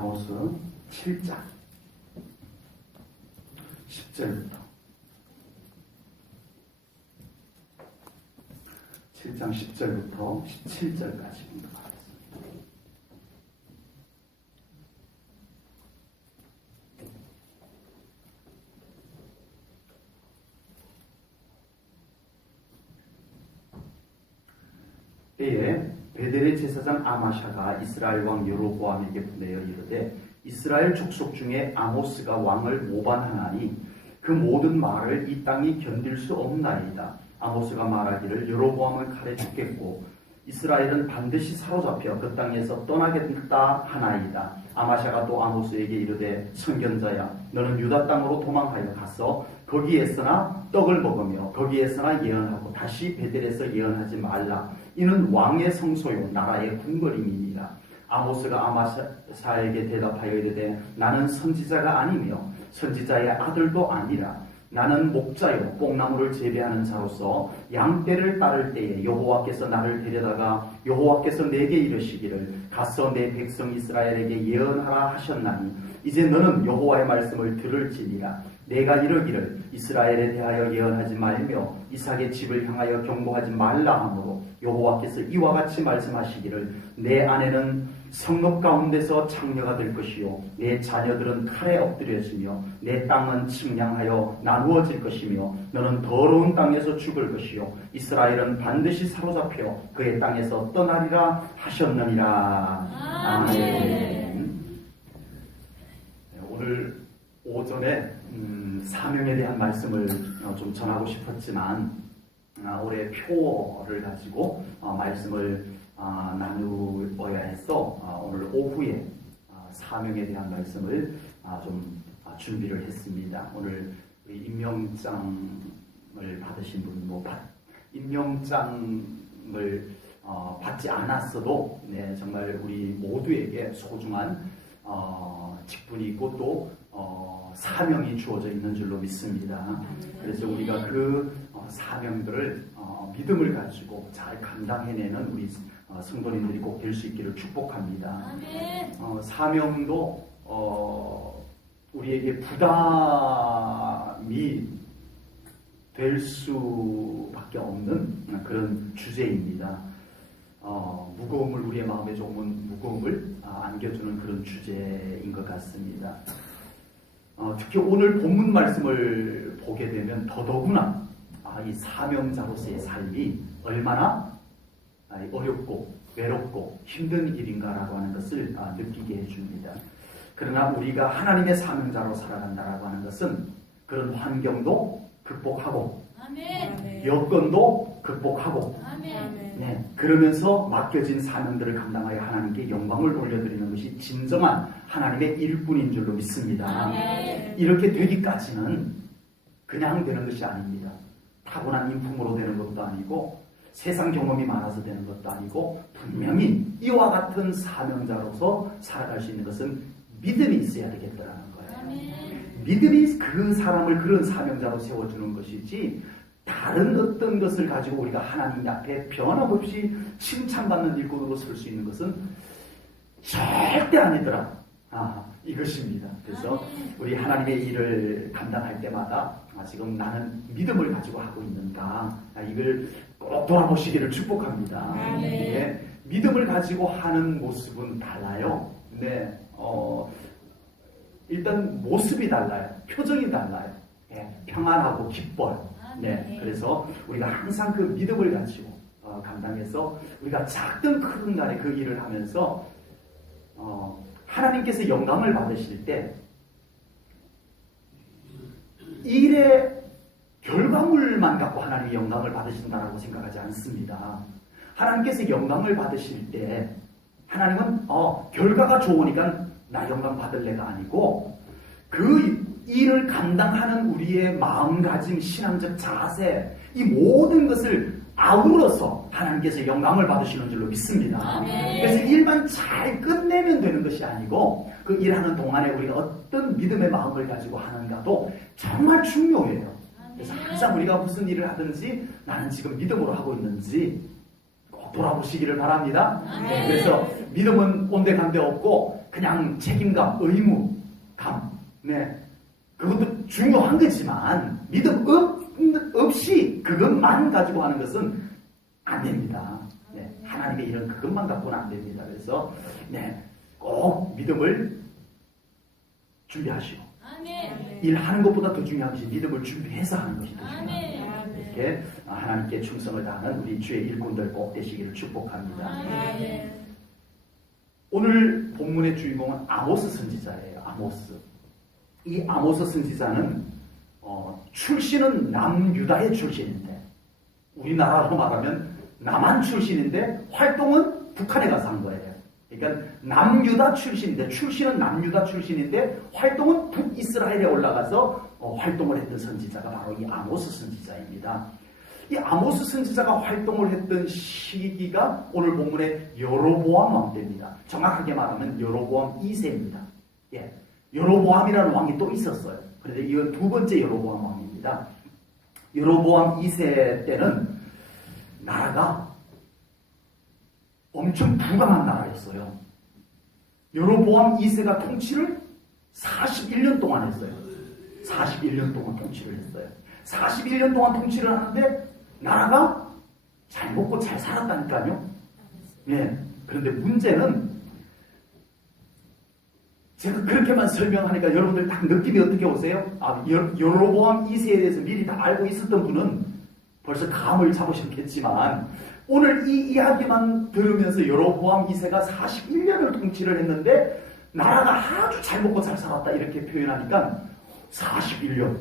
아모스 7장 10절부터 7장 10절부터 17절까지 공부하겠습니다. 때에 베델의 제사장 아마샤가 이스라엘 왕 여로보암에게 보내어 이르되 이스라엘 족속 중에 아모스가 왕을 모반하나니 그 모든 말을 이 땅이 견딜 수 없나이다. 아모스가 말하기를 여로보암은 칼에 죽겠고 이스라엘은 반드시 사로잡혀 그 땅에서 떠나겠다 하나이다. 아마샤가 또 아모스에게 이르되 선견자야 너는 유다 땅으로 도망하여 가서 거기에서나 떡을 먹으며 거기에서나 예언하고 다시 베델에서 예언하지 말라. 이는 왕의 성소요 나라의 궁궐임이니라. 아모스가 아마샤에게 대답하여 이르되 나는 선지자가 아니며 선지자의 아들도 아니라 나는 목자요 뽕나무를 재배하는 자로서 양떼를 따를 때에 여호와께서 나를 데려다가 여호와께서 내게 이르시기를 가서 내 백성 이스라엘에게 예언하라 하셨나니 이제 너는 여호와의 말씀을 들을지니라. 내가 이르기를 이스라엘에 대하여 예언하지 말며 이삭의 집을 향하여 경고하지 말라 하므로 여호와께서 이와 같이 말씀하시기를 내 아내는 성읍 가운데서 창녀가 될 것이요 내 자녀들은 칼에 엎드려지며 내 땅은 측량하여 나누어질 것이며 너는 더러운 땅에서 죽을 것이요 이스라엘은 반드시 사로잡혀 그의 땅에서 떠나리라 하셨느니라. 아멘. 오늘 오전에 사명에 대한 말씀을 좀 전하고 싶었지만 올해 표를 가지고 말씀을 나누어야 해서 오늘 오후에 사명에 대한 말씀을 좀 준비를 했습니다. 오늘 우리 임명장을 받으신 분, 임명장을 받지 않았어도 정말 우리 모두에게 소중한 직분이 있고 또 사명이 주어져 있는 줄로 믿습니다. 그래서 우리가 그 사명들을 믿음을 가지고 잘 감당해내는 우리 성도님들이 꼭 될 수 있기를 축복합니다. 사명도 우리에게 부담이 될 수밖에 없는 그런 주제입니다. 무거움을 우리의 마음에 조금은 무거움을 안겨주는 그런 주제인 것 같습니다. 특히 오늘 본문 말씀을 보게 되면 더더구나 이 사명자로서의 삶이 얼마나 어렵고 외롭고 힘든 일인가라고 하는 것을 느끼게 해줍니다. 그러나 우리가 하나님의 사명자로 살아간다라고 하는 것은 그런 환경도 극복하고 아멘. 여건도 극복하고 아멘. 네, 그러면서 맡겨진 사명들을 감당하여 하나님께 영광을 돌려드리는 것이 진정한 하나님의 일뿐인 줄로 믿습니다. 아멘. 이렇게 되기까지는 그냥 되는 것이 아닙니다. 타고난 인품으로 되는 것도 아니고 세상 경험이 많아서 되는 것도 아니고 분명히 이와 같은 사명자로서 살아갈 수 있는 것은 믿음이 있어야 되겠다라는 거예요. 아멘. 믿음이 그 사람을 그런 사명자로 세워주는 것이지 다른 어떤 것을 가지고 우리가 하나님 앞에 변함없이 칭찬받는 일꾼으로 설 수 있는 것은 절대 아니더라. 이것입니다. 그래서 우리 하나님의 일을 감당할 때마다 지금 나는 믿음을 가지고 하고 있는가 이걸 꼭 돌아보시기를 축복합니다. 네, 믿음을 가지고 하는 모습은 달라요. 네, 일단 모습이 달라요. 표정이 달라요. 네, 평안하고 기뻐요. 네, 그래서 우리가 항상 그 믿음을 가지고 감당해서 우리가 작든 크든 간에 그 일을 하면서 하나님께서 영광을 받으실 때 일의 결과물만 갖고 하나님이 영광을 받으신다라고 생각하지 않습니다. 하나님께서 영광을 받으실 때 하나님은 결과가 좋으니까 나 영광 받을래가 아니고 그 일을 감당하는 우리의 마음가짐, 신앙적 자세 이 모든 것을 아우러서 하나님께서 영광을 받으시는 줄로 믿습니다. 아멘. 그래서 일만 잘 끝내면 되는 것이 아니고 그 일하는 동안에 우리가 어떤 믿음의 마음을 가지고 하는가도 정말 중요해요. 그래서 항상 우리가 무슨 일을 하든지 나는 지금 믿음으로 하고 있는지 꼭 꼭 돌아보시기를 바랍니다. 그래서 믿음은 온데간데 없고 그냥 책임감, 의무감, 그것도 중요한 거지만 믿음 없이 그것만 가지고 하는 것은 안 됩니다. 하나님의 일은 그것만 갖고는 안 됩니다. 그래서 꼭 믿음을 준비하시고 일하는 것보다 더 중요한 것이 믿음을 준비해서 하는 것이 더 중요합니다. 이렇게 하나님께 충성을 다하는 우리 주의 일꾼들 꼭 되시기를 축복합니다. 오늘 본문의 주인공은 아모스 선지자예요. 아모스. 이 아모스 선지자는 출신은 남유다의 출신인데 우리나라로 말하면 남한 출신인데 활동은 북한에 가서 한 거예요. 그러니까 남유다 출신인데 출신은 남유다 출신인데 활동은 북이스라엘에 올라가서 활동을 했던 선지자가 바로 이 아모스 선지자입니다. 이 아모스 선지자가 활동을 했던 시기가 오늘 본문의 여로보암 왕 때입니다. 정확하게 말하면 여로보암 2세입니다. 여로보암이라는 왕이 또 있었어요. 그런데 이건 두 번째 여로보암 왕입니다. 여로보암 2세 때는 나라가 엄청 부강한 나라였어요. 여로보암 2세가 통치를 41년 동안 했어요. 41년 동안 통치를 했어요. 41년 동안 통치를 하는데 나라가 잘 먹고 잘 살았다니까요. 그런데 문제는 제가 그렇게만 설명하니까 여러분들 딱 느낌이 어떻게 오세요? 여로보암 2세에 대해서 미리 다 알고 있었던 분은 벌써 감을 잡으셨겠지만 오늘 이 이야기만 들으면서 여로보암 2세가 41년을 통치를 했는데 나라가 아주 잘 먹고 잘 살았다 이렇게 표현하니까 41년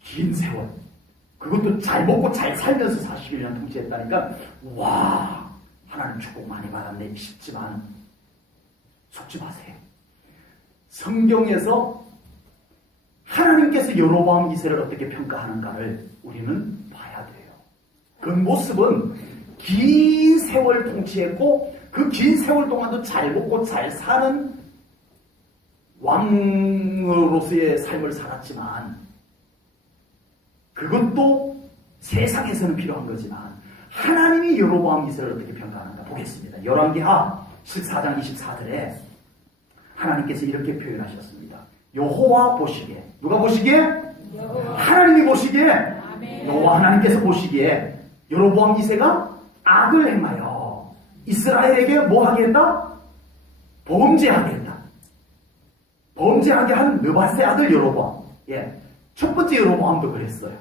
긴 세월 그것도 잘 먹고 잘 살면서 41년 통치했다니까 와 하나님 축복 많이 받았네 싶지만 속지 마세요. 성경에서 하나님께서 여로보암 2세를 어떻게 평가하는가를 우리는 봐야 돼요. 그 모습은 긴 세월 통치했고 그 긴 세월 동안도 잘 먹고 잘 사는 왕으로서의 삶을 살았지만 그것도 세상에서는 필요한 거지만 하나님이 여로보암 2세를 어떻게 평가하는가 보겠습니다. 열왕기하 14장 24절에 하나님께서 이렇게 표현하셨습니다. 여호와 보시기에 누가 보시기에? 하나님이 보시기에 여호와 하나님께서 보시기에 여로보암 2세가 악을 행하여 이스라엘에게 뭐 하게 했다? 범죄하게 했다. 범죄하게 한 느밧의 아들 여로보암. 첫 번째 여로보암도 그랬어요.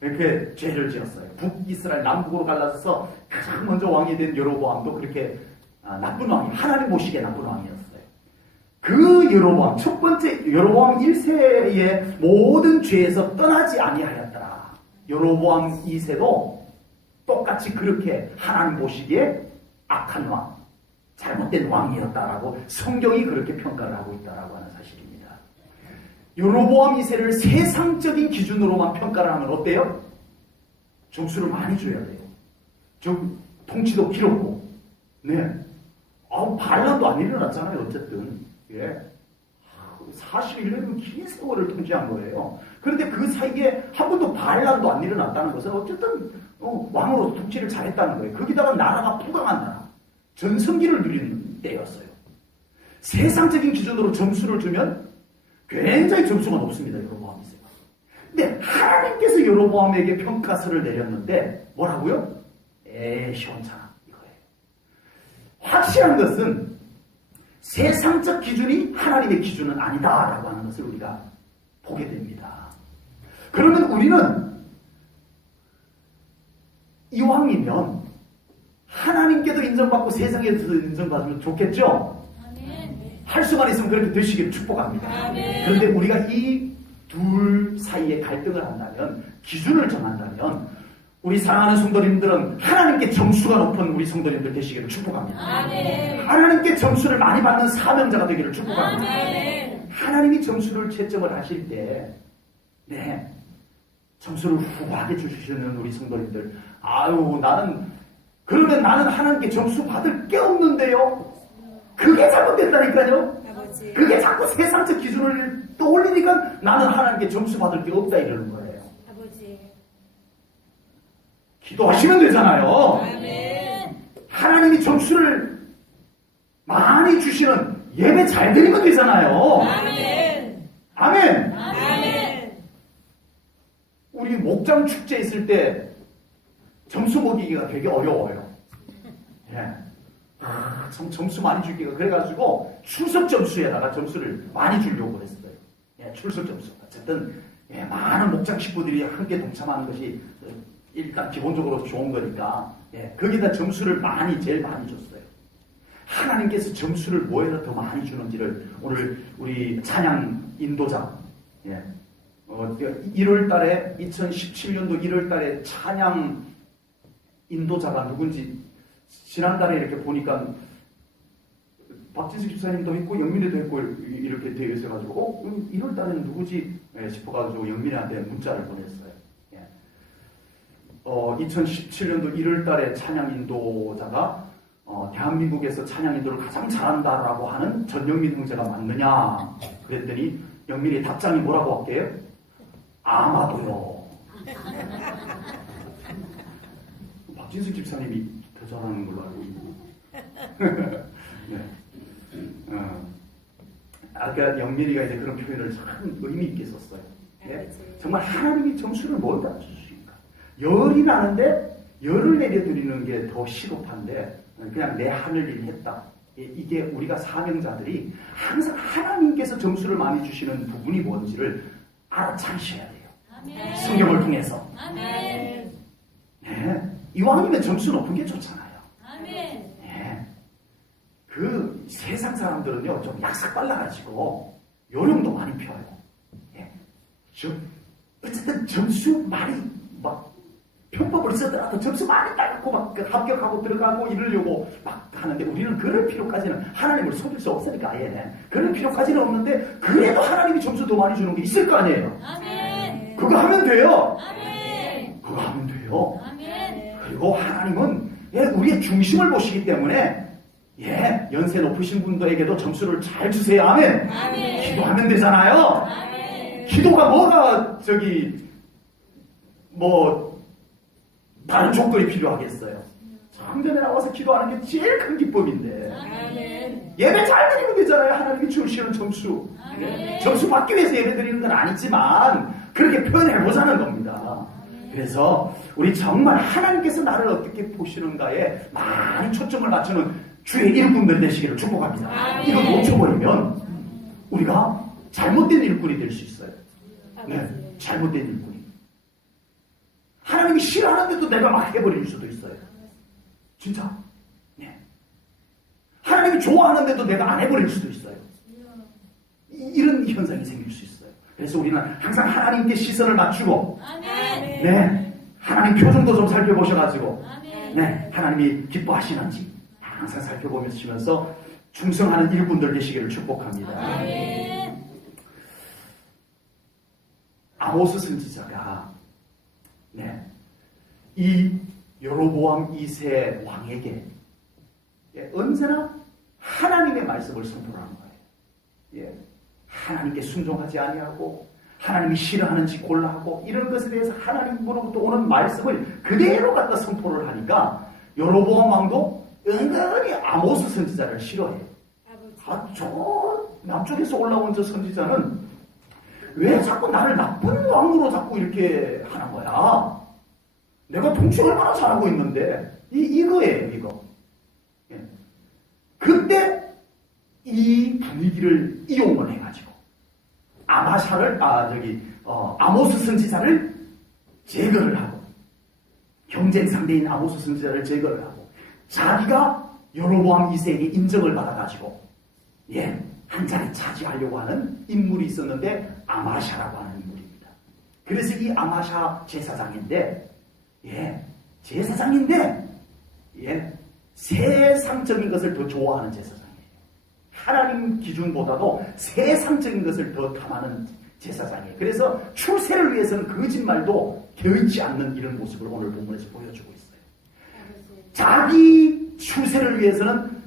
이렇게 죄를 지었어요. 북이스라엘 남북으로 갈라서서 가장 먼저 왕이 된 여로보암도 그렇게 나쁜 왕이 하나님 보시기에 나쁜 왕이었어요. 그 여로보암 첫 번째 여로보암 1세의 모든 죄에서 떠나지 아니하였더라. 여로보암 2세도 똑같이 그렇게 하나님 보시기에 악한 왕, 잘못된 왕이었다라고 성경이 그렇게 평가를 하고 있다라고 하는 사실입니다. 여로보암 2세를 세상적인 기준으로만 평가를 하면 어때요? 점수를 많이 줘야 돼요. 좀 통치도 길었고, 반란도 안 일어났잖아요. 어쨌든 41년은 긴 세월을 통치한 거예요. 그런데 그 사이에 한 번도 반란도 안 일어났다는 것은 어쨌든 왕으로 통치를 잘했다는 거예요. 거기다가 나라가 부강한 나라, 전성기를 누리는 때였어요. 세상적인 기준으로 점수를 주면 굉장히 점수가 높습니다. 여로보암 2세가. 근데 하나님께서 여로보암에게 평가서를 내렸는데 뭐라고요? 시원찮아 이거예요. 확실한 것은 세상적 기준이 하나님의 기준은 아니다라고 하는 것을 우리가 보게 됩니다. 그러면 우리는 이왕이면 하나님께도 인정받고 세상에도 인정받으면 좋겠죠? 할 수만 있으면 그렇게 되시기를 축복합니다. 그런데 우리가 이 둘 사이에 갈등을 한다면, 기준을 정한다면 우리 사랑하는 성도님들은 하나님께 점수가 높은 우리 성도님들 되시기를 축복합니다. 하나님께 점수를 많이 받는 사명자가 되기를 축복합니다. 하나님이 점수를 채점을 하실 때 점수를 후하게 주시는 우리 성도님들, 그러면 나는 하나님께 점수 받을 게 없는데요. 그게 잘못된다니까요. 그게 자꾸 세상적 기준을 떠올리니까 나는 하나님께 점수 받을 게 없다 이러는 거예요. 기도하시면 되잖아요. 하나님이 점수를 많이 주시는 예배 잘 드리면 되잖아요. 아멘. 우리 목장 축제 있을 때 점수 먹이기가 되게 어려워요. 예. 점수 많이 주기가 그래가지고 출석 점수에다가 점수를 많이 주려고 했어요. 예, 출석 점수. 어쨌든 예, 많은 목장 식구들이 함께 동참하는 것이 일단 기본적으로 좋은 거니까 예, 거기다 점수를 제일 많이 줬어요. 하나님께서 점수를 뭐에다 더 많이 주는지를 오늘 우리 찬양 인도자 1월달에 2017년도 1월달에 찬양 인도자가 누군지 지난달에 이렇게 보니까 박진식 집사님도 했고 영민이도 했고 이렇게 되어 있어가지고 1월달에는 누구지 싶어가지고 영민이한테 문자를 보냈어요. 2017년도 1월달에 찬양 인도자가 대한민국에서 찬양 인도를 가장 잘한다라고 하는 전영민 형제가 맞느냐 그랬더니 영민이 답장이 뭐라고 할게요? 아마도요. 박진숙 집사님이 더 잘하는 걸로 알고 있고. 네. 아까 영민이가 이제 그런 표현을 참 의미 있게 썼어요. 네? 정말 하나님이 점수를 뭘 다 주십니까? 열이 나는데 열을 내려드리는 게 더 시급한데 그냥 내 하늘 일 했다. 이게 우리가 사명자들이 항상 하나님께서 점수를 많이 주시는 부분이 뭔지를 알아차리셔야 돼요. 아멘. 성경을 통해서. 아멘. 네. 이왕이면 점수 높은 게 좋잖아요. 아멘. 네. 그 세상 사람들은요 좀 약삭 빨라가지고 요령도 많이 펴요. 네. 어쨌든 점수 많이 막 편법을 쓰더라도 점수 많이 따갖고 막 합격하고 들어가고 이러려고 막 하는데 우리는 그럴 필요까지는 하나님을 속일 수 없으니까 아예 그럴 필요까지는 없는데 그래도 하나님이 점수 더 많이 주는 게 있을 거 아니에요. 아멘. 그거 하면 돼요. 아멘. 그거 하면 돼요. 아멘. 그리고 하나님은 우리의 중심을 보시기 때문에 연세 높으신 분들에게도 점수를 잘 주세요. 아멘. 아멘. 기도하면 되잖아요. 아멘. 기도가 뭐가 다른 조건이 필요하겠어요. 성전에 나와서 기도하는 게 제일 큰 기쁨인데 아멘. 예배 잘 드리면 되잖아요. 하나님이 주시는 점수. 아멘. 점수 받기 위해서 예배 드리는 건 아니지만 그렇게 표현해보자는 겁니다. 아멘. 그래서 우리 정말 하나님께서 나를 어떻게 보시는가에 많이 초점을 맞추는 주의 일꾼들 되시기를 축복합니다. 아멘. 이거 놓쳐버리면 우리가 잘못된 일꾼이 될 수 있어요. 네, 잘못된 일꾼이. 하나님이 싫어하는데도 내가 막 해버릴 수도 있어요. 진짜. 네. 하나님이 좋아하는데도 내가 안 해버릴 수도 있어요. 이런 현상이 생길 수 있어요. 그래서 우리는 항상 하나님께 시선을 맞추고, 네, 하나님 표정도 좀 살펴보셔가지고, 네, 하나님이 기뻐하시는지 항상 살펴보시면서 충성하는 일꾼들 되시기를 축복합니다. 아모스 선지자가 이 여로보암 2세 왕에게 언제나 하나님의 말씀을 선포하는 거예요. 하나님께 순종하지 아니하고 하나님이 싫어하는지 골라하고 이런 것에 대해서 하나님으로부터 오는 말씀을 그대로 갖다 선포를 하니까 여로보암 왕도 은근히 아모스 선지자를 싫어해요. 저 남쪽에서 올라온 저 선지자는 왜 자꾸 나를 나쁜 왕으로 자꾸 이렇게 하는 거야? 내가 통치 얼마나 잘하고 있는데 이거예요, 이거. 그때 이 분위기를 이용을 해가지고 아모스 선지자를 제거를 하고 경쟁 상대인 아모스 선지자를 제거를 하고 자기가 여로보암 2세에게 인정을 받아가지고 한 자리 차지하려고 하는 인물이 있었는데 아마샤라고 하는 인물입니다. 그래서 이 아마샤 제사장인데 세상적인 것을 더 좋아하는 제사장이에요. 하나님 기준보다도 세상적인 것을 더 탐하는 제사장이에요. 그래서 출세를 위해서는 거짓말도 개의치 않는 이런 모습을 오늘 본문에서 보여주고 있어요. 자기 출세를 위해서는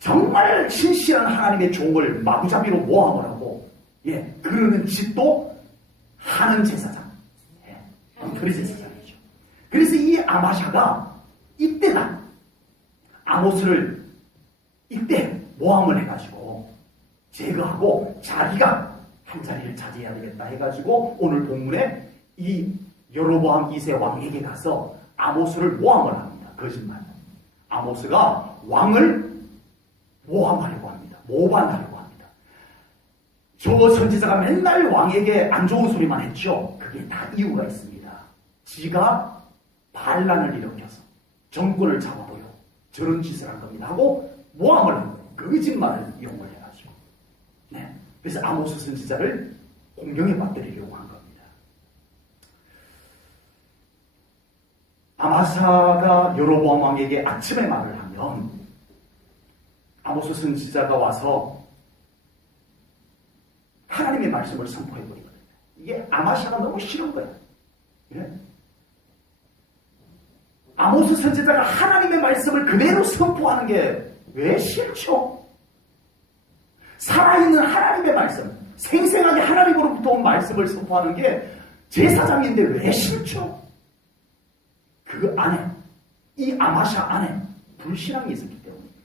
정말 신실한 하나님의 종을 마구잡이로 모함을 하고 그러는 짓도 하는 제사장. 엉터리 제사장이죠. 그래서 이 아마샤가 이때다 아모스를 이때 모함을 해가지고 제거하고 자기가 한 자리를 차지해야 되겠다 해가지고 오늘 본문에 이 여로보암 2세 왕에게 가서 아모스를 모함을 합니다. 거짓말. 아모스가 왕을 모함하려고 합니다. 모반하려고 합니다. 저 선지자가 맨날 왕에게 안 좋은 소리만 했죠. 그게 다 이유가 있습니다. 지가 반란을 일으켜서 정권을 잡아보려 저런 짓을 한 겁니다. 하고 모함을 한 거예요. 거짓말을 이용을 해가지고. 네. 그래서 아모스 선지자를 공경에 받들이려고 한 겁니다. 아마사가 여로보암 왕에게 아침에 말을 하면 아모스 선지자가 와서 하나님의 말씀을 선포해버리거든요. 이게 아마샤가 너무 싫은 거예요. 예? 아모스 선지자가 하나님의 말씀을 그대로 선포하는 게 왜 싫죠? 살아있는 하나님의 말씀, 생생하게 하나님으로부터 온 말씀을 선포하는 게 제사장인데 왜 싫죠? 그 안에, 이 아마샤 안에 불신앙이 있었기 때문입니다.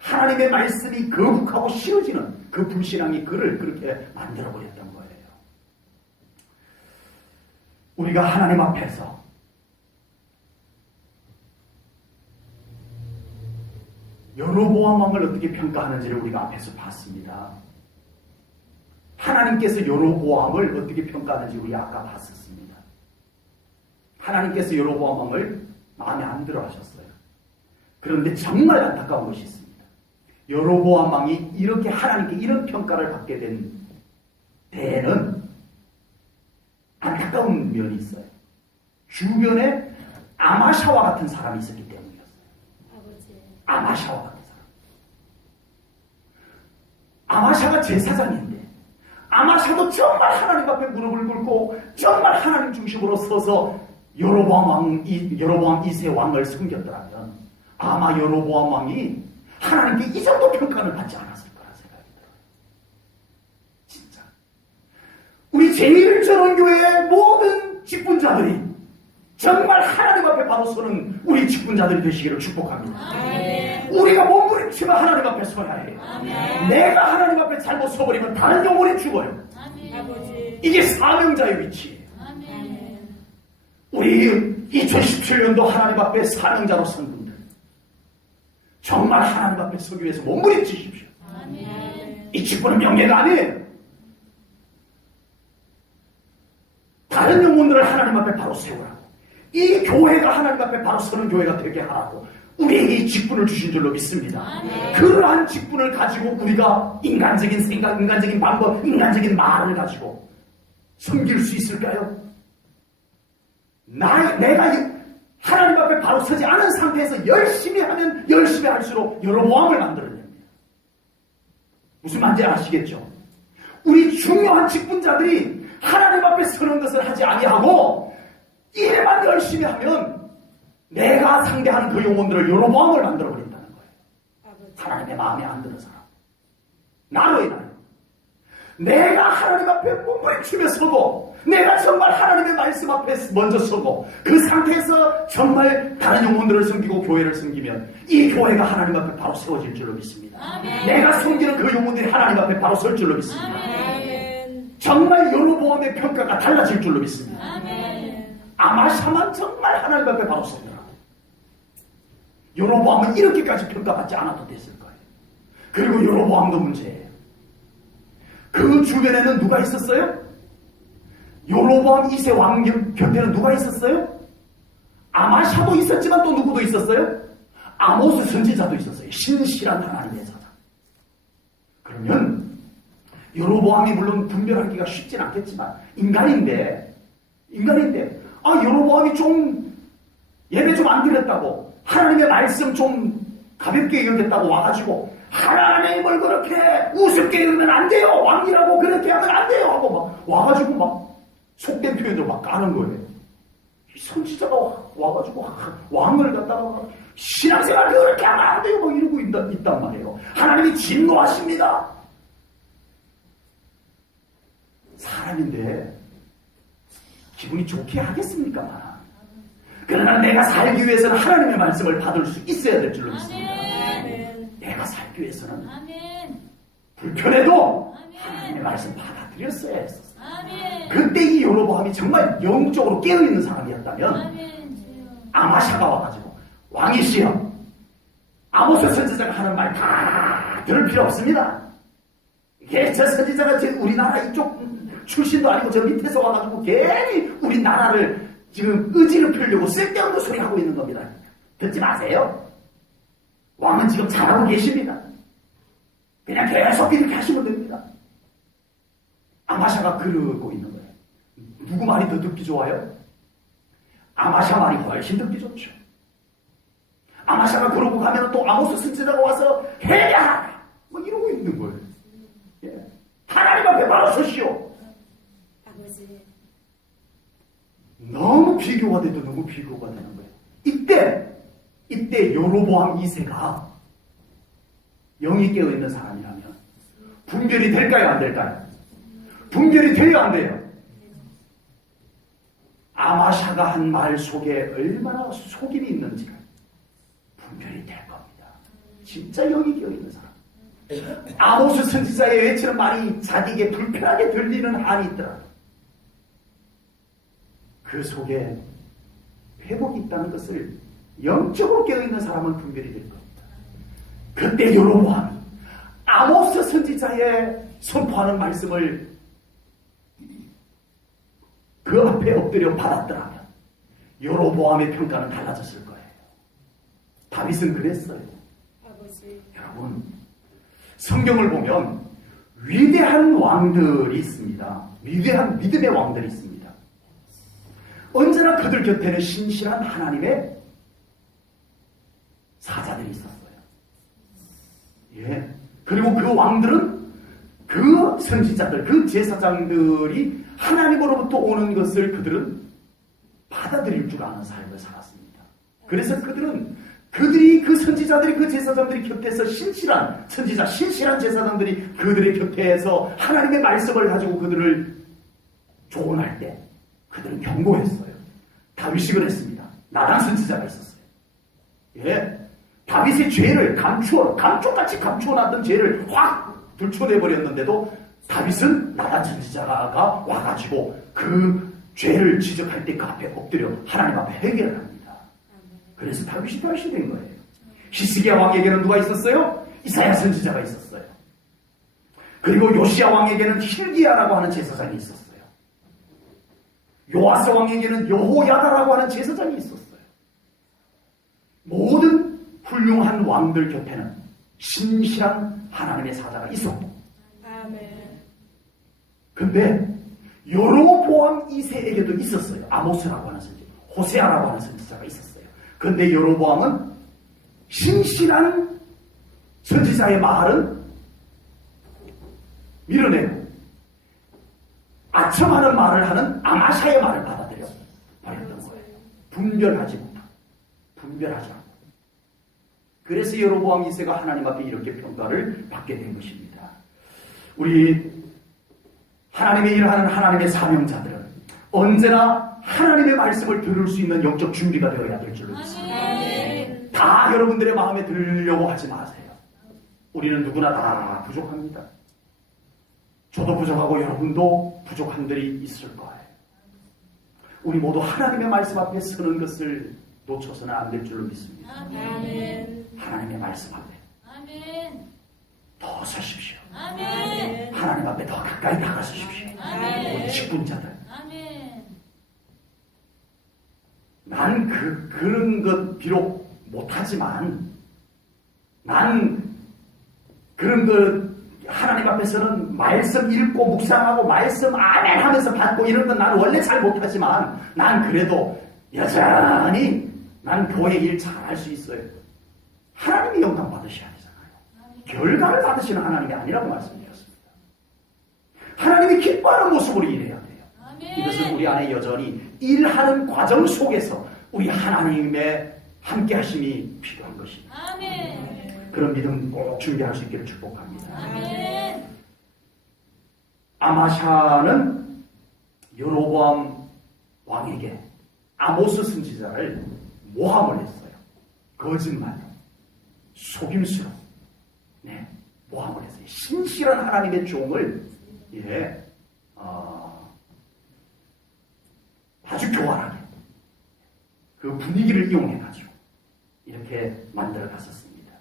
하나님의 말씀이 거북하고 싫어지는 그 불신앙이 그를 그렇게 만들어버렸던 거예요. 우리가 하나님 앞에서 여로보암 왕을 어떻게 평가하는지를 우리가 앞에서 봤습니다. 하나님께서 여로보암을 어떻게 평가하는지 우리 아까 봤었습니다. 하나님께서 여로보암 왕을 마음에 안 들어 하셨어요. 그런데 정말 안타까운 것이 있습니다. 여로보암 왕이 이렇게 하나님께 이런 평가를 받게 된 데에는 안타까운 면이 있어요. 주변에 아마샤와 같은 사람이 있었기 때문이었어요. 아마샤와 같은 사람. 아마샤가 제사장인데 아마샤도 정말 하나님 앞에 무릎을 꿇고 정말 하나님 중심으로 서서 여로보암 2세 왕을 섬겼더라면 아마 여로보암 왕이 하나님께 이 정도 평가를 받지 않았을 거라 생각이 들어요. 진짜. 우리 제1전원교회의 모든 직분자들이 정말 하나님 앞에 바로 서는 우리 직분자들이 되시기를 축복합니다. 아멘. 우리가 몸부림치면 하나님 앞에 서야 해요. 아멘. 내가 하나님 앞에 잘못 서버리면 다른 영혼이 죽어요. 아멘. 이게 사명자의 위치예요. 아멘. 우리 2017년도 하나님 앞에 사명자로 선 분들 정말 하나님 앞에 서기 위해서 몸부림치십시오. 아멘. 이 직분은 명예가 아니에요. 다른 영혼들을 하나님 앞에 바로 세우라고. 이 교회가 하나님 앞에 바로 서는 교회가 되게 하라고 우리에게 이 직분을 주신 줄로 믿습니다. 아멘. 그러한 직분을 가지고 우리가 인간적인 생각, 인간적인 방법, 인간적인 말을 가지고 섬길 수 있을까요? 내가 하나님 앞에 바로 서지 않은 상태에서 열심히 하면 열심히 할수록 여러 모함을 만들어냅니다. 무슨 말인지 아시겠죠? 우리 중요한 직분자들이 하나님 앞에 서는 것을 하지 아니하고 일만 열심히 하면 내가 상대하는 그 영혼들을 여러 모함을 만들어버린다는 거예요. 하나님의 마음에 안 들어서라. 나로 인하여 내가 하나님 앞에 몸부림치며 서고 내가 정말 하나님의 말씀 앞에 먼저 서고 그 상태에서 정말 다른 영혼들을 섬기고 교회를 섬기면 이 교회가 하나님 앞에 바로 세워질 줄로 믿습니다. 아멘. 내가 섬기는 그 영혼들이 하나님 앞에 바로 설 줄로 믿습니다. 아멘. 정말 여로보암의 평가가 달라질 줄로 믿습니다. 아멘. 아마샤만 정말 하나님 앞에 바로 서더라. 여로보암은 이렇게까지 평가받지 않아도 됐을 거예요. 그리고 여로보암도 문제예요. 그 주변에는 누가 있었어요? 여로보암 2세 왕 곁에는 누가 있었어요? 아마샤도 있었지만 또 누구도 있었어요? 아모스 선지자도 있었어요. 신실한 하나님의 사자. 그러면 여로보암이 물론 분별하기가 쉽진 않겠지만 인간인데 여로보암이 좀 예배 좀 안 드렸다고 하나님의 말씀 좀 가볍게 여겼다고 와가지고 하나님을 그렇게 우습게 여기면 안 돼요. 왕이라고 그렇게 하면 안 돼요. 하고 막 와가지고 막 속된 표현으로 막 까는 거예요. 이 선지자가 와가지고 왕을 갖다가 신앙생활 그렇게 하면 안 돼요. 막 이러고 있단 말이에요. 하나님이 진노하십니다. 사람인데 기분이 좋게 하겠습니까? 그러나 내가 살기 위해서는 하나님의 말씀을 받을 수 있어야 될 줄로 믿습니다. 내가 살기 위해서는 불편해도 하나님의 말씀 받아들였어야 했었어요. 그때 이 여로보암이 정말 영적으로 깨어있는 사람이었다면 아마샤가 와가지고 왕이시여 아모스 선지자가 하는 말 다 들을 필요 없습니다. 이게 저 선지자가 우리나라 이쪽 출신도 아니고 저 밑에서 와가지고 괜히 우리나라를 지금 의지를 펴려고 쓸데없는 소리 하고 있는 겁니다. 듣지 마세요. 왕은 지금 잘하고 계십니다. 그냥 계속 이렇게 하시면 됩니다. 아마샤가 그러고 있는 거예요. 누구 말이 더 듣기 좋아요? 아마샤 말이 훨씬 듣기 좋죠. 아마샤가 그러고 가면 또 아모스 선지자가 와서 해야 뭐 이러고 있는 거예요. 예. 하나님 앞에 바로 서시오. 아버지. 너무 비교가 돼도 너무 비교가 되는 거예요. 이때 여로보암 2세가 영이 깨어있는 사람이라면 분별이 될까요? 안 될까요? 분별이 돼요? 안 돼요? 아마샤가 한 말 속에 얼마나 속임이 있는지가 분별이 될 겁니다. 진짜 영이 깨어있는 사람. 아모스 선지자의 외치는 말이 자기에게 불편하게 들리는 한이 있더라. 그 속에 회복이 있다는 것을 영적으로 깨어있는 사람은 분별이 될 겁니다. 그때 여로보암이 아모스 선지자의 선포하는 말씀을 그 앞에 엎드려 받았더라면 여로보암의 평가는 달라졌을 거예요. 다윗은 그랬어요. 아버지. 여러분, 성경을 보면 위대한 왕들이 있습니다. 위대한 믿음의 왕들이 있습니다. 언제나 그들 곁에는 신실한 하나님의 사자들이 있었어요. 예. 그리고 그 왕들은 그 선지자들, 그 제사장들이 하나님으로부터 오는 것을 그들은 받아들일 줄 아는 삶을 살았습니다. 그래서 그들이 그 선지자들이 그 제사장들이 곁에서 신실한 선지자, 신실한 제사장들이 그들의 곁에서 하나님의 말씀을 가지고 그들을 조언할 때 그들은 경고했어요. 다윗이 그랬습니다. 나단 선지자가 있었어요. 예. 다윗의 죄를 감쪽같이 감추어놨던 죄를 확 들춰내버렸는데도 다윗은 나단 선지자가 와가지고 그 죄를 지적할 때 그 앞에 엎드려 하나님 앞에 회개를 합니다. 그래서 다윗이 된 거예요. 히스기야 왕에게는 누가 있었어요? 이사야 선지자가 있었어요. 그리고 요시야 왕에게는 힐기야라고 하는 제사장이 있었어요. 요아스 왕에게는 여호야다라고 하는 제사장이 있었어요. 모든 훌륭한 왕들 곁에는 신실한 하나님의 사자가 있었고, 아멘. 근데 여로보암 2세에게도 있었어요. 아모스라고 하는 선지자, 호세아라고 하는 선지자가 있었어요. 근데 여로보암은 신실한 선지자의 말은 밀어내고 아첨하는 말을 하는 아마샤의 말을 받아들여 버렸던 거예요. 분별하지 않고. 그래서 여로보암 2세가 하나님 앞에 이렇게 평가를 받게 된 것입니다. 우리 하나님의 일을 하는 하나님의 사명자들은 언제나 하나님의 말씀을 들을 수 있는 영적 준비가 되어야 될 줄로 믿습니다. 다 여러분들의 마음에 들으려고 하지 마세요. 우리는 누구나 다 부족합니다. 저도 부족하고 여러분도 부족함들이 있을 거예요. 우리 모두 하나님의 말씀 앞에 서는 것을 놓쳐서는 안 될 줄로 믿습니다. 아멘. 하나님의 말씀 앞에 아멘. 더 서십시오. 아멘. 하나님 앞에 더 가까이 다가서십시오. 아멘. 우리 직분자들. 아멘. 난 그런 것 비록 못하지만 난 그런 것 하나님 앞에서는 말씀 읽고 묵상하고 말씀 아멘 하면서 받고 이런 건 나는 원래 잘 못하지만 난 그래도 여전히 난 교회 일 잘할 수 있어요. 하나님이 영광 받으셔야 되잖아요. 결과를 받으시는 하나님이 아니라고 말씀드렸습니다. 하나님이 기뻐하는 모습으로 일해야 돼요. 이것은 우리 안에 여전히 일하는 과정 속에서 우리 하나님의 함께 하심이 필요한 것입니다. 그런 믿음 꼭 준비할 수 있기를 축복합니다. 아마샤는 여로보암 왕에게 아모스 선지자를 모함을 했어요. 거짓말로, 속임수로, 모함을 했어요. 신실한 하나님의 종을 아주 교활하게 그 분위기를 이용해가지고 이렇게 만들어 갔었습니다.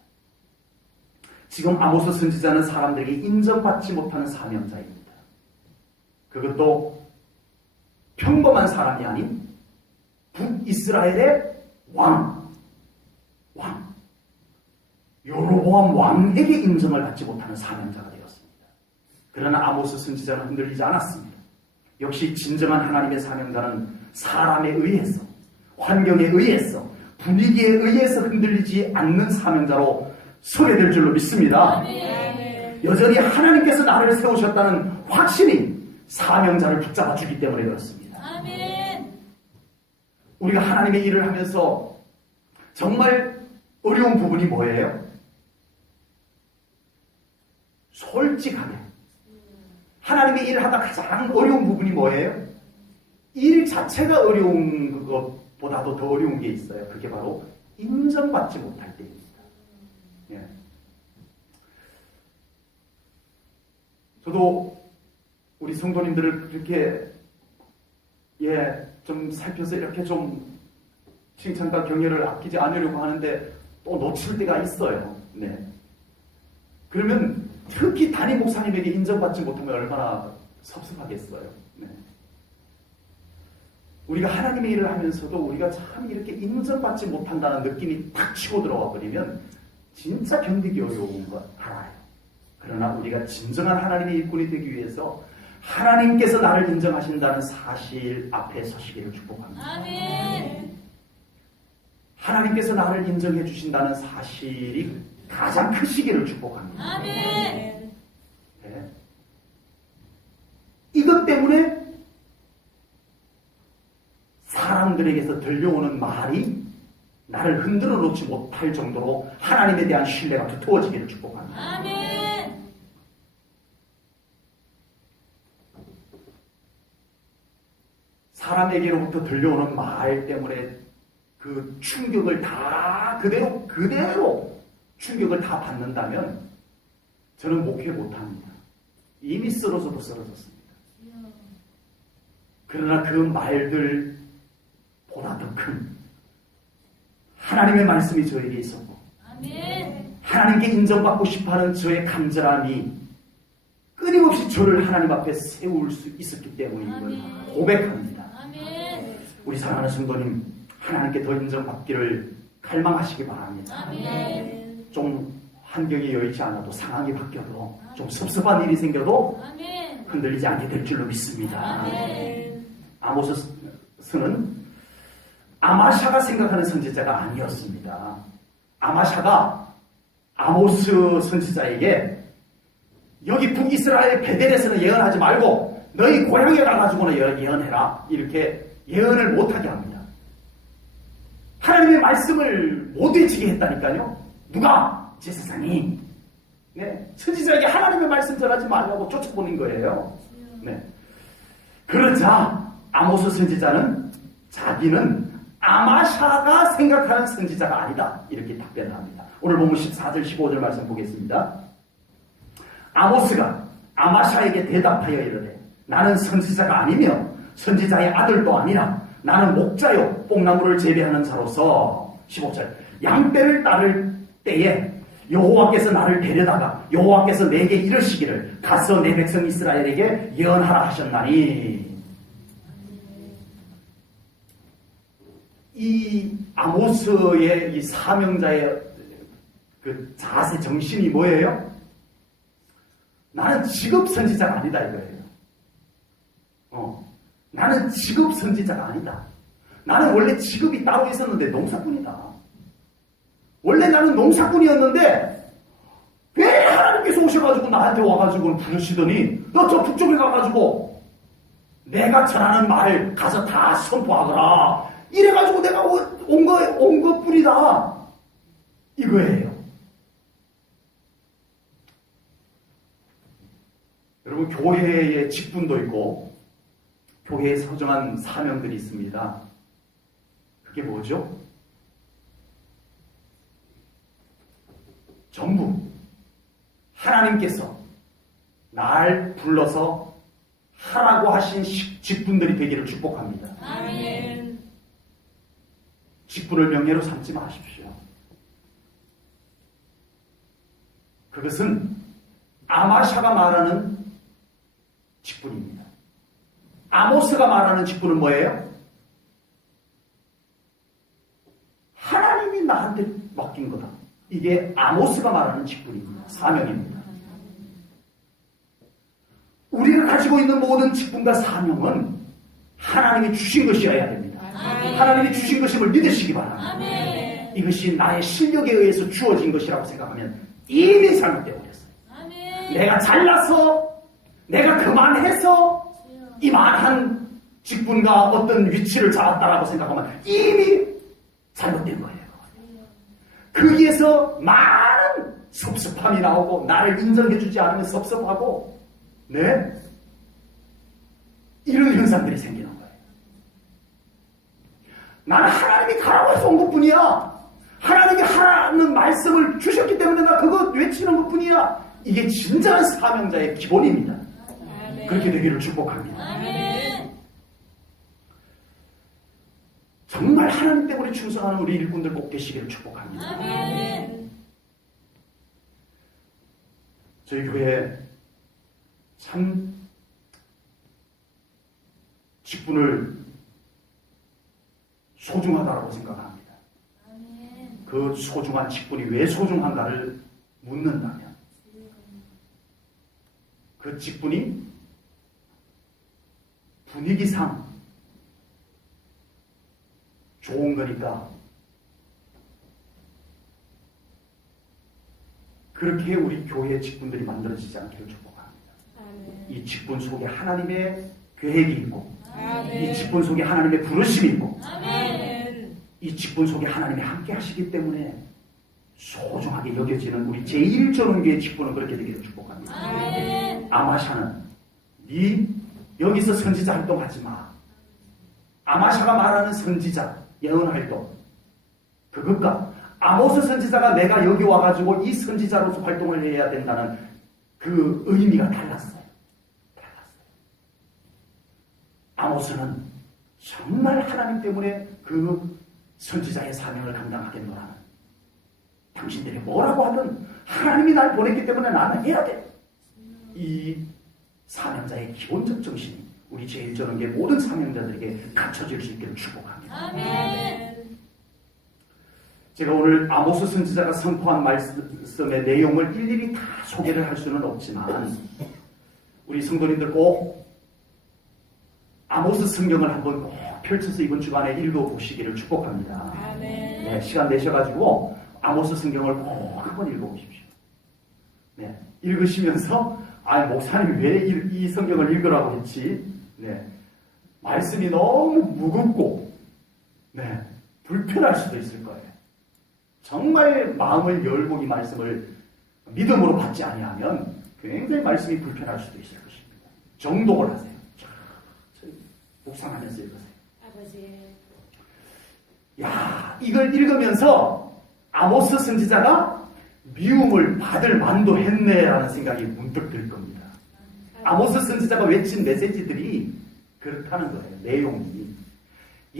지금 아모스 선지자는 사람들에게 인정받지 못하는 사명자입니다. 그것도 평범한 사람이 아닌 북이스라엘의 왕 여로보암 왕에게 인정을 받지 못하는 사명자가 되었습니다. 그러나 아모스 선지자는 흔들리지 않았습니다. 역시 진정한 하나님의 사명자는 사람에 의해서, 환경에 의해서, 분위기에 의해서 흔들리지 않는 사명자로 서게 될 줄로 믿습니다. 아멘. 여전히 하나님께서 나를 세우셨다는 확신이 사명자를 붙잡아 주기 때문에 그렇습니다. 아멘. 우리가 하나님의 일을 하면서 정말 어려운 부분이 뭐예요? 솔직하게 하나님의 일을 하다 가장 어려운 부분이 뭐예요? 일 자체가 어려운 것보다도 더 어려운 게 있어요. 그게 바로 인정받지 못할 때입니다. 저도 우리 성도님들을 그렇게 좀 살펴서 이렇게 좀 칭찬과 격려를 아끼지 않으려고 하는데 또 놓칠 때가 있어요. 그러면 특히 담임 목사님에게 인정받지 못하면 얼마나 섭섭하겠어요. 우리가 하나님의 일을 하면서도 우리가 참 이렇게 인정받지 못한다는 느낌이 탁 치고 들어와 버리면 진짜 견디기 어려운 거 알아요. 그러나 우리가 진정한 하나님의 일꾼이 되기 위해서 하나님께서 나를 인정하신다는 사실 앞에 서시기를 축복합니다. 아멘. 하나님께서 나를 인정해 주신다는 사실이 가장 크시기를 축복합니다. 아멘. 이것 때문에 사람들에게서 들려오는 말이 나를 흔들어 놓지 못할 정도로 하나님에 대한 신뢰가 두터워지기를 축복합니다. 아멘. 사람에게로부터 들려오는 말 때문에 그 충격을 다 그대로 충격을 다 받는다면 저는 목회 못합니다. 이미 쓰러져도 쓰러졌습니다. 그러나 그 말들보다 더 큰 하나님의 말씀이 저에게 있었고 아멘. 하나님께 인정받고 싶어하는 저의 간절함이 끊임없이 저를 하나님 앞에 세울 수 있었기 때문인 걸 아멘. 고백합니다. 아멘. 우리 사랑하는 성도님, 하나님께 더 인정받기를 갈망하시기 바랍니다. 아멘. 좀 환경이 여의치 않아도 상황이 바뀌어도 좀 섭섭한 일이 생겨도 아멘. 흔들리지 않게 될 줄로 믿습니다. 아멘. 아모스는 아마샤가 생각하는 선지자가 아니었습니다. 아마샤가 아모스 선지자에게 여기 북이스라엘 베델에서는 예언하지 말고 너희 고향에 가가지고는 예언해라, 이렇게 예언을 못하게 합니다. 하나님의 말씀을 못 외치게 했다니까요. 누가? 제사장이. 선지자에게 하나님의 말씀 전하지 말라고 쫓아보는 거예요. 그러자 아모스 선지자는 자기는 아마샤가 생각하는 선지자가 아니다, 이렇게 답변을 합니다. 오늘 본문 14절 15절 말씀 보겠습니다. 아모스가 아마샤에게 대답하여 이르되 나는 선지자가 아니며 선지자의 아들도 아니라 나는 목자요 뽕나무를 재배하는 자로서 15절 양떼를 따를 때에 여호와께서 나를 데려다가 여호와께서 내게 이르시기를 가서 내 백성 이스라엘에게 예언하라 하셨나니. 이 아모스의 이 사명자의 그 자세 정신이 뭐예요? 나는 직업 선지자가 아니다 이거예요. 나는 직업 선지자가 아니다. 나는 원래 직업이 따로 있었는데 농사꾼이다. 원래 나는 농사꾼이었는데 왜 하나님께서 오셔가지고 나한테 와가지고 부르시더니 너 저 북쪽에 가가지고 내가 전하는 말 가서 다 선포하거라. 이래가지고 내가 온 것뿐이다. 이거예요. 여러분, 교회에 직분도 있고 교회에 서정한 사명들이 있습니다. 그게 뭐죠? 전부 하나님께서 날 불러서 하라고 하신 직분들이 되기를 축복합니다. 아멘. 직분을 명예로 삼지 마십시오. 그것은 아마샤가 말하는 직분입니다. 아모스가 말하는 직분은 뭐예요? 하나님이 나한테 맡긴 거다. 이게 아모스가 말하는 직분입니다. 사명입니다. 우리가 가지고 있는 모든 직분과 사명은 하나님이 주신 것이어야 됩니다. 아멘. 하나님이 주신 것임을 믿으시기 바랍니다. 아멘. 이것이 나의 실력에 의해서 주어진 것이라고 생각하면 이미 잘못되어 버렸어요. 아멘. 내가 잘나서, 내가 그만해서 이만한 직분과 어떤 위치를 잡았다라고 생각하면 이미 잘못된 거예요. 거기에서 많은 섭섭함이 나오고 나를 인정해주지 않으면 섭섭하고 네? 이런 현상들이 생기는 거예요. 나는 하나님이 가라고 해서 온 것뿐이야. 하나님이 하라는 말씀을 주셨기 때문에 나 그거 외치는 것뿐이야. 이게 진정한 사명자의 기본입니다. 아멘. 그렇게 되기를 축복합니다. 아멘. 정말 하나님 때문에 충성하는 우리 일꾼들 꼭 되시기를 축복합니다. 아멘. 저희 교회 참 직분을 소중하다고 생각합니다. 아멘. 그 소중한 직분이 왜 소중한가를 묻는다면 그 직분이 분위기상 좋은 거니까 그렇게 우리 교회 직분들이 만들어지지 않기를 축복합니다. 아멘. 이 직분 속에 하나님의 계획이 있고 아멘. 이 직분 속에 하나님의 부르심이 있고 아멘. 이 직분 속에 하나님이 함께 하시기 때문에 소중하게 여겨지는 우리 제1전원교의 직분은 그렇게 되기를 축복합니다. 아멘. 아마샤는 네 여기서 선지자 활동하지 마. 아마샤가 말하는 선지자 예언 활동 그것과 아모스 선지자가 내가 여기 와가지고 이 선지자로서 활동을 해야 된다는 그 의미가 달랐어요. 아모스는 정말 하나님 때문에 그 선지자의 사명을 감당하겠노라. 당신들이 뭐라고 하든 하나님이 날 보냈기 때문에 나는 해야 돼. 이 사명자의 기본적 정신이 우리 제1전원계 모든 사명자들에게 갖춰질 수 있기를 축복합니다. 아멘. 제가 오늘 아모스 선지자가 선포한 말씀의 내용을 일일이 다 소개를 할 수는 없지만 우리 성도님들 꼭 아모스 성경을 한번 꼭 펼쳐서 이번 주간에 읽어보시기를 축복합니다. 아멘. 네, 시간 내셔가지고 아모스 성경을 꼭 한번 읽어보십시오. 네, 읽으시면서 목사님 왜 이 성경을 읽으라고 했지? 네, 말씀이 너무 무겁고 네, 불편할 수도 있을 거예요. 정말 마음을 열고 이 말씀을 믿음으로 받지 아니하면 굉장히 말씀이 불편할 수도 있을 것입니다. 정독을 하세요. 묵상하면서 읽으세요. 아버지. 야, 이걸 읽으면서 아모스 선지자가 미움을 받을 만도 했네라는 생각이 문득 들 겁니다. 아모스 선지자가 외친 메시지들이 그렇다는 거예요. 내용이.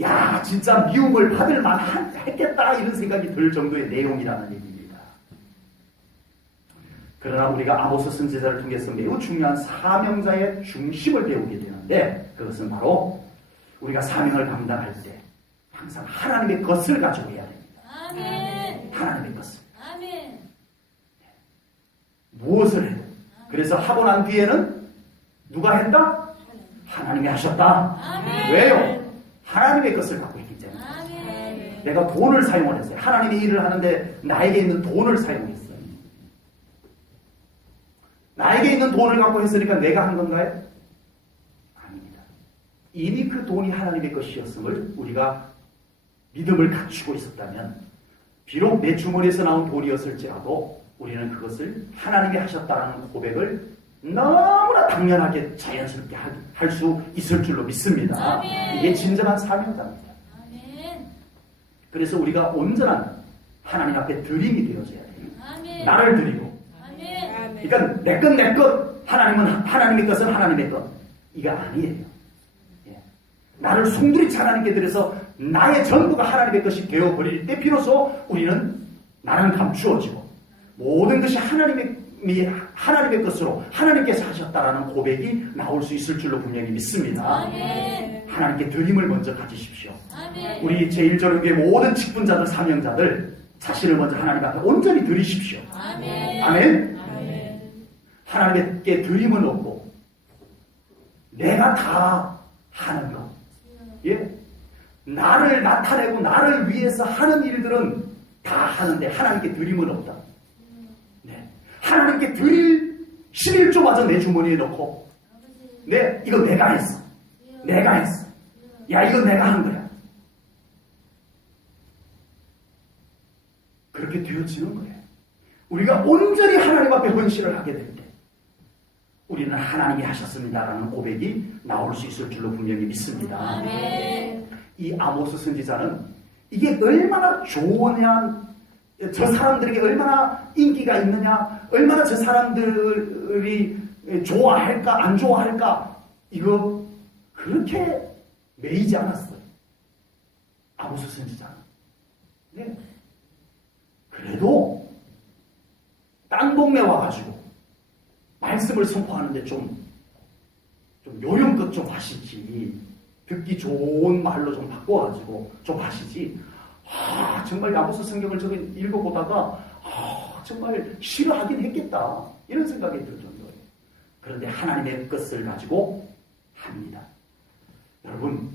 야, 진짜 미움을 받을 만했겠다 이런 생각이 들 정도의 내용이라는 얘기입니다. 그러나 우리가 아모스 선지자를 통해서 매우 중요한 사명자의 중심을 배우게 되는데 그것은 바로 우리가 사명을 감당할 때 항상 하나님의 것을 가지고 해야 됩니다. 아멘. 하나님의 것을. 아멘. 무엇을 해도. 그래서 하고 난 뒤에는 누가 했다? 하나님이 하셨다. 아멘. 왜요? 하나님의 것을 갖고 있기 때문에. 아멘. 내가 돈을 사용을 했어요. 하나님이 일을 하는데 나에게 있는 돈을 사용했어요. 나에게 있는 돈을 갖고 했으니까 내가 한 건가요? 아닙니다. 이미 그 돈이 하나님의 것이었음을 우리가 믿음을 갖추고 있었다면 비록 내 주머니에서 나온 돈이었을지라도 우리는 그것을 하나님이 하셨다는 고백을 너무나 당연하게 자연스럽게 할 수 있을 줄로 믿습니다. 아멘. 이게 진정한 사명자입니다. 아멘. 그래서 우리가 온전한 하나님 앞에 드림이 되어져야 돼요. 아멘. 나를 드리고. 아멘. 그러니까 내 것 내 것, 하나님의 것은 하나님의 것. 이거 아니에요. 예. 나를 송두리째 하나님께 드려서 나의 전부가 하나님의 것이 되어버릴 때 비로소 우리는 나는 감추어지고 모든 것이 하나님의 것으로 하나님께서 하셨다라는 고백이 나올 수 있을 줄로 분명히 믿습니다. 아멘. 하나님께 드림을 먼저 가지십시오. 아멘. 우리 제1전교회 모든 직분자들, 사명자들 자신을 먼저 하나님 앞에 온전히 드리십시오. 아멘. 아멘. 아멘. 하나님께 드림을 얻고 내가 다 하는 것. 예? 나를 나타내고 나를 위해서 하는 일들은 다 하는데 하나님께 드림은 없다. 네. 하나님께 드릴 11조마저 내 주머니에 넣고 네, 이거 내가 했어. 내가 했어. 야, 이거 내가 한 거야. 그렇게 되어지는 거예요. 우리가 온전히 하나님 앞에 헌신을 하게 될 때 우리는 하나님이 하셨습니다라는 고백이 나올 수 있을 줄로 분명히 믿습니다. 아멘. 이 아모스 선지자는 이게 얼마나 좋으냐, 저 사람들에게 얼마나 인기가 있느냐, 얼마나 저 사람들이 좋아할까 안 좋아할까, 이거 그렇게 매이지 않았어요. 아모스 선지자는. 네. 그래도 딴 동네 와가지고 말씀을 선포하는데 좀 요령껏 좀 하시지, 듣기 좋은 말로 좀 바꿔가지고 좀 하시지. 정말 아모스 성경을 저기 읽어보다가 정말 싫어하긴 했겠다, 이런 생각이 들 정도예요. 그런데 하나님의 것을 가지고 합니다. 여러분,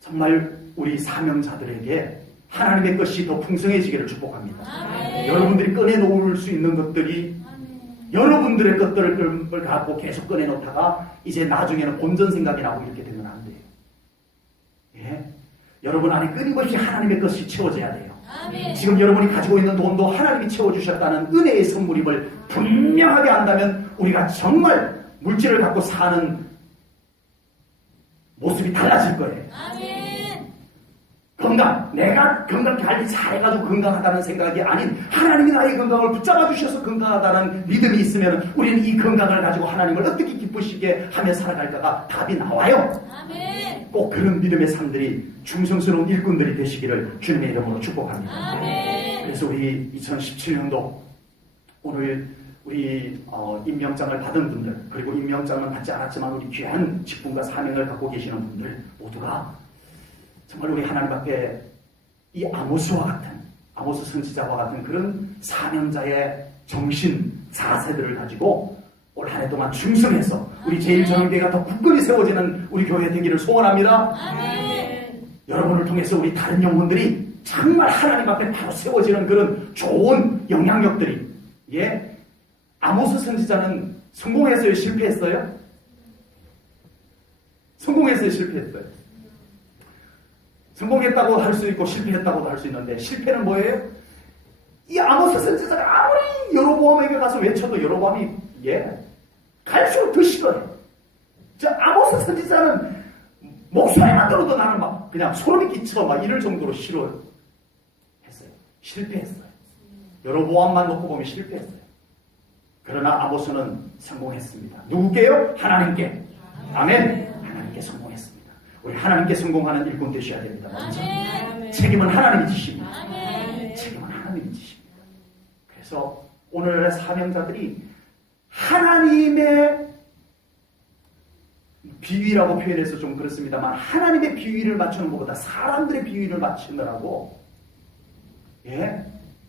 정말 우리 사명자들에게 하나님의 것이 더 풍성해지기를 축복합니다. 아멘. 여러분들이 꺼내놓을 수 있는 것들이 아멘. 여러분들의 것들을 갖고 계속 꺼내놓다가 이제 나중에는 본전 생각이 나고 이렇게 되면 안 돼요. 예? 여러분 안에 끊임없이 하나님의 것이 채워져야 돼요. 아멘. 지금 여러분이 가지고 있는 돈도 하나님이 채워주셨다는 은혜의 선물임을 분명하게 안다면 우리가 정말 물질을 갖고 사는 모습이 달라질 거예요. 아멘. 건강, 내가 건강 관리 잘해가지고 건강하다는 생각이 아닌 하나님이 나의 건강을 붙잡아 주셔서 건강하다는 믿음이 있으면 우리는 이 건강을 가지고 하나님을 어떻게 기쁘시게 하며 살아갈까가 답이 나와요. 아멘. 꼭 그런 믿음의 삶들이 충성스러운 일꾼들이 되시기를 주님의 이름으로 축복합니다. 아멘. 그래서 우리 2017년도 오늘 우리 임명장을 받은 분들, 그리고 임명장은 받지 않았지만 우리 귀한 직분과 사명을 갖고 계시는 분들 모두가 정말 우리 하나님 앞에 이 아모스와 같은, 아모스 선지자와 같은 그런 사명자의 정신, 자세들을 가지고 올 한 해 동안 충성해서 우리 제1전교회가 더 굳건히 세워지는 우리 교회 되기를 소원합니다. 아멘. 여러분을 통해서 우리 다른 영혼들이 정말 하나님 앞에 바로 세워지는 그런 좋은 영향력들이, 예? 아모스 선지자는 성공했어요? 실패했어요? 성공했어요? 실패했어요? 성공했다고 할 수 있고 실패했다고도 할 수 있는데, 실패는 뭐예요? 이 아모스 선지자가 아무리 여로보암에게 가서 외쳐도 여로보암이 갈수록 더 싫어해. 저 아모스 선지자는 목소리만 들어도 나는 막 그냥 소름이 끼쳐 막 이럴 정도로 싫어했어요. 실패했어요. 여로보암만 놓고 보면 실패했어요. 그러나 아모스는 성공했습니다. 누구께요? 하나님께. 아멘. 하나님께 성공했습니다. 우리 하나님께 성공하는 일꾼 되셔야 됩니다. 먼저. 아멘. 책임은 하나님이 지십니다. 아멘. 책임은 하나님이 지십니다. 그래서 오늘의 사명자들이 하나님의 비위라고 표현해서 좀 그렇습니다만, 하나님의 비위를 맞추는 것보다 사람들의 비위를 맞추느라고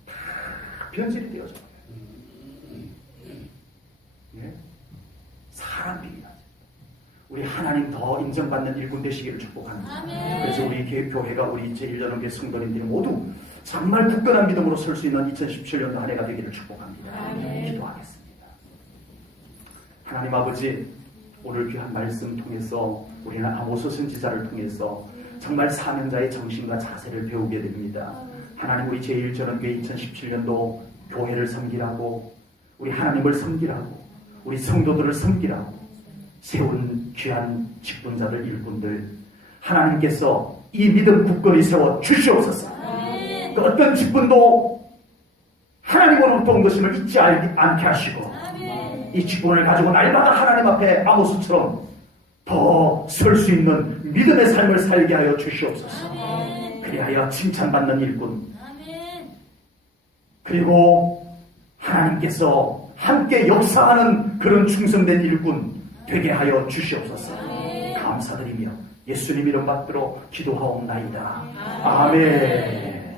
다 변질이 되어져요. 사람 비위라. 우리 하나님 더 인정받는 일꾼 되시기를 축복합니다. 아멘. 그래서 우리 교회가 우리 제1전원교회 성도님들이 모두 정말 굳건한 믿음으로 설 수 있는 2017년도 한 해가 되기를 축복합니다. 아멘. 기도하겠습니다. 하나님 아버지, 오늘 귀한 말씀 통해서 우리는 아모스 선지자를 통해서 정말 사명자의 정신과 자세를 배우게 됩니다. 하나님, 우리 제1전원교회 2017년도 교회를 섬기라고, 우리 하나님을 섬기라고, 우리 성도들을 섬기라고 세운 귀한 직분자들, 일꾼들, 하나님께서 이 믿음 굳건히 세워 주시옵소서. 아멘. 또 어떤 직분도 하나님으로부터 온 것임을 잊지 않게 하시고 아멘. 이 직분을 가지고 날마다 하나님 앞에 아모스처럼 더 설 수 있는 믿음의 삶을 살게 하여 주시옵소서. 아멘. 그리하여 칭찬받는 일꾼, 아멘. 그리고 하나님께서 함께 역사하는 그런 충성된 일꾼 되게 하여 주시옵소서. 감사드리며 예수님 이름 받들어 기도하옵나이다. 아멘.